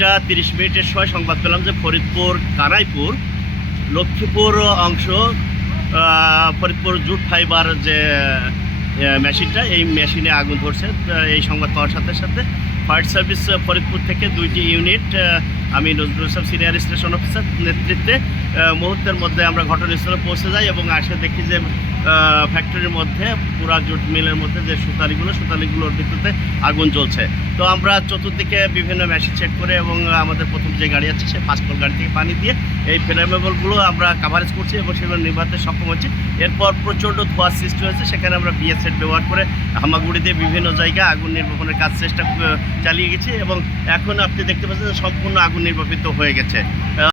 তিনটা তিরিশ মিনিটের সময় সংবাদ পেলাম যে ফরিদপুর, কানাইপুর, লক্ষ্মীপুর অংশ ফরিদপুর জুট ফাইবার যে মেশিনটা, এই মেশিনে আগুন ধরছে। এই সংবাদ পাওয়ার সাথে সাথে ফায়ার সার্ভিস ফরিদপুর থেকে দুইটি ইউনিট আমি Nazrul Islam senior station officer নেতৃত্বে মুহূর্তের মধ্যে আমরা ঘটনাস্থলে পৌঁছে যাই এবং আসে দেখি যে ফ্যাক্টরির মধ্যে পুরা জুট মিলের মধ্যে যে সুতালিগুলো সুতালিগুলোর ভিত্তিতে আগুন জ্বলছে। তো আমরা চতুর্দিকে বিভিন্ন মেশিন চেক করে এবং আমাদের প্রথম যে গাড়ি আছে সেই পাঁচকল গাড়ি থেকে পানি দিয়ে এই ফ্লেমেবলগুলো আমরা কাভারেজ করছি এবং সেগুলো নিভাতে সক্ষম হচ্ছি। এরপর প্রচণ্ড ধোঁয়ার সৃষ্টি হয়েছে, সেখানে আমরা বিএস সেট ব্যবহার করে হামাগুড়ি দিয়ে বিভিন্ন জায়গায় আগুন নির্বাপনের কাজ, চেষ্টা চালিয়ে গেছে এবং এখন আপনি দেখতে পাচ্ছেন সম্পূর্ণ আগুন নির্বাপিত হয়ে গেছে।